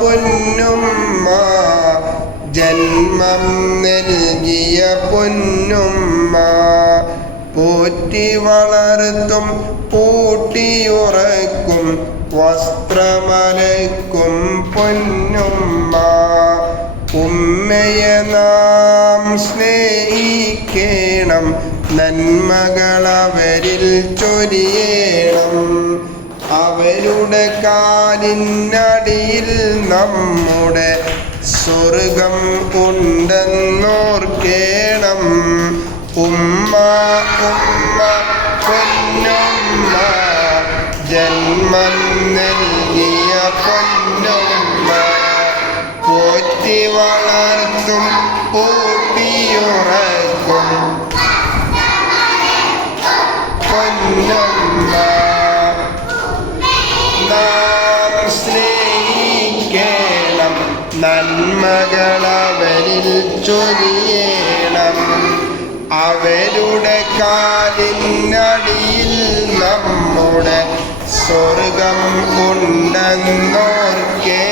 പൊന്നുമ്മ, ജന്മം നൽകിയ പൊന്നുമ്മ, പോറ്റി വളർത്തും പൂട്ടിയുറക്കും വസ്ത്രമലക്കും പൊന്നുമ്മ. ഉമ്മയെ നാം സ്നേഹിക്കണം, നന്മകളവരിൽ ചൊരിയണം. അവരുടെ കാലിനടിയിൽ നമ്മുടെ സ്വർഗം ഉണ്ടെന്നോർക്കേണം. ഉമ്മ ഉമ്മ പൊന്നുമ്മ, ജന്മം നൽകിയ പൊന്നുമ്മ, പോറ്റി വളർത്തും പൂട്ടിയുറക്കും പൊന്നുമ്മ. നാം സ്നേഹിക്കണം, നന്മകളവരിൽ ചൊരിയണം. അവരുടെ കാലിനടിയിൽ നമ്മുടെ സ്വർഗം ഉണ്ടെന്നോർക്കേ